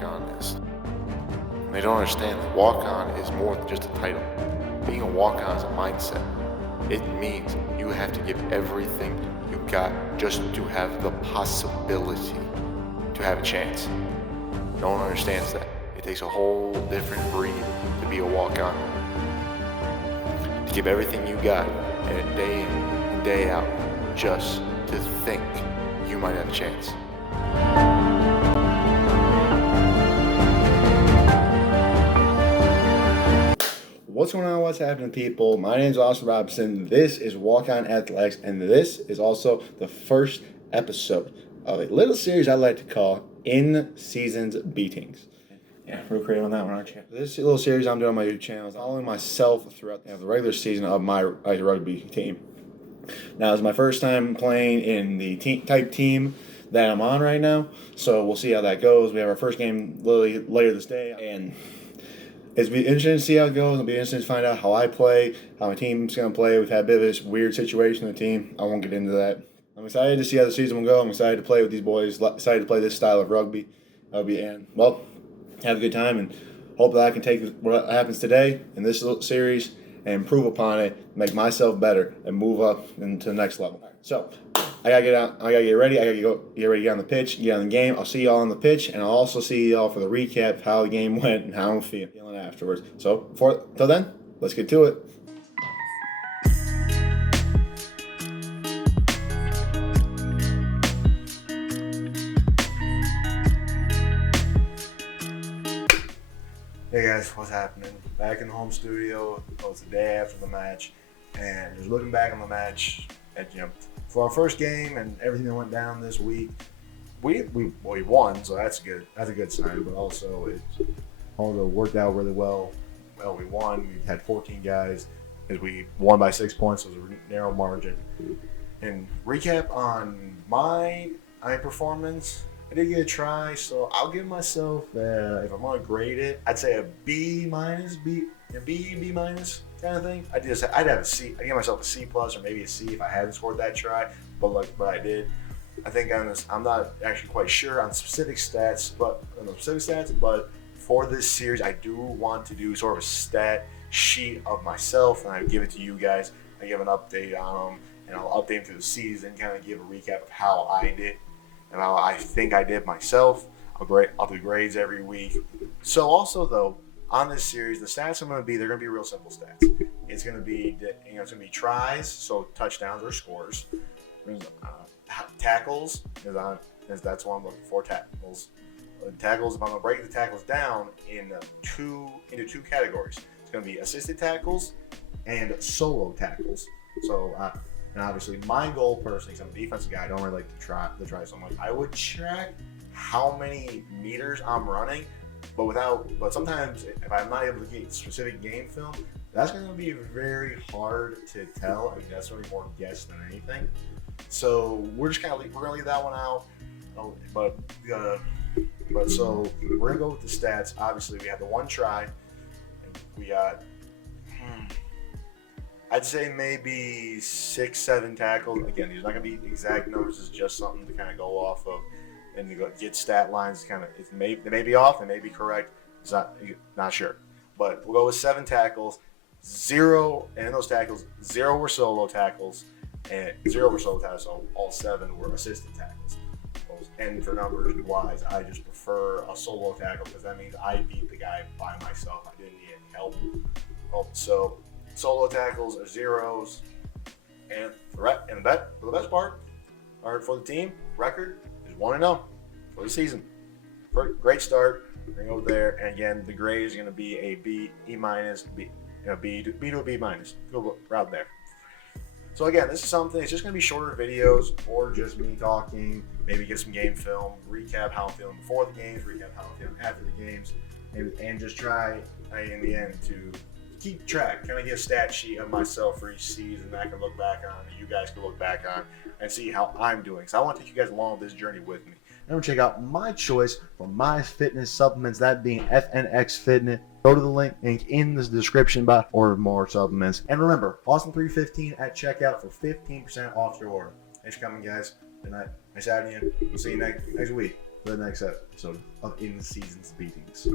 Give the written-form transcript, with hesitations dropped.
walk-on is. And they don't understand that walk-on is more than just a title. Being a walk-on is a mindset. It means you have to give everything you got just to have the possibility to have a chance. No one understands that. It takes a whole different breed to be a walk-on. To give everything you got, and day in and day out, just to think you might have a chance. What's going on? What's happening, people? My name is Austin Robinson. This is Walk On Athletics, and this is also the first episode of a little series I like to call In Seasons Beatings. Yeah, real creative on that one, aren't you? This little series I'm doing on my YouTube channel is following myself throughout the regular season of my rugby team. Now, it's my first time playing in the type team that I'm on right now, so we'll see how that goes. We have our first game literally later this day, and it'll be interesting to see how it goes. It'll be interesting to find out how I play, how my team's going to play. We've had a bit of this weird situation in the team. I won't get into that. I'm excited to see how the season will go. I'm excited to play with these boys, excited to play this style of rugby. Have a good time, and hope that I can take what happens today in this little series and improve upon it, make myself better, and move up into the next level. So, I gotta get out. I gotta get ready. I gotta get ready to get on the pitch, get on the game. I'll see y'all on the pitch, and I'll also see y'all for the recap of how the game went and how I'm feeling afterwards. So, till then, let's get to it. Hey guys, what's happening? Back in the home studio. It's the day after the match, and just looking back on the match, for our first game and everything that went down this week, we won, so that's good. That's a good sign. But also, it worked out really well. Well, we won. We had 14 guys, as we won by 6 points. So it was a narrow margin. And recap on my performance. I did get a try, so I'll give myself, if I'm going to grade it, I'd say a B minus kind of thing. I'd have a C. I'd give myself a C plus or maybe a C if I hadn't scored that try, but I did. I think I'm not actually quite sure on specific stats, but for this series, I do want to do sort of a stat sheet of myself, and I give it to you guys. I give an update on them, and I'll update them through the season, kind of give a recap of how I did and how I think I did myself. I'll do grades every week. So also though, on this series, the stats they're going to be real simple stats. It's going to be tries, so touchdowns or scores. Tackles that's what I'm looking for. Tackles. I'm going to break the tackles down into two categories. It's going to be assisted tackles and solo tackles. So. And obviously, my goal personally, because I'm a defensive guy, I don't really like to try so much. I would track how many meters I'm running, but sometimes if I'm not able to get specific game film, that's going to be very hard to tell. I mean, that's going to be more guess than anything. So we're just we're going to leave that one out. But so we're going to go with the stats. Obviously, we had the one try, and we got. I'd say maybe 6-7 tackles. Again, these are not going to be exact numbers. It's just something to kind of go off of and to get stat lines. They may be off, they may be correct. It's not sure. But we'll go with 7 tackles, 0, and in those tackles, 0 were solo tackles, so all 7 were assisted tackles. And for numbers wise, I just prefer a solo tackle because that means I beat the guy by myself. I didn't need any help. So solo tackles are 0s, and the best part, for the team, record is 1-0 for the season. Great start. We're going to go there, and again, the grade is going to be a B, E minus, B to a B minus. Go route there. So again, this is something. It's just going to be shorter videos, or just me talking. Maybe get some game film, recap how I'm feeling before the games, recap how I'm feeling after the games, and just try in the end to keep track, kind of get a stat sheet of myself for each season that I can look back on, and you guys can look back on and see how I'm doing. So I want to take you guys along this journey with me. Remember, check out my choice for my fitness supplements, that being FNX Fitness. Go to the link in the description box or more supplements. And remember, Austin315 at checkout for 15% off your order. Thanks for coming, guys. Good night. Nice having you. We'll see you next week. for the next episode of In Season's Beatings.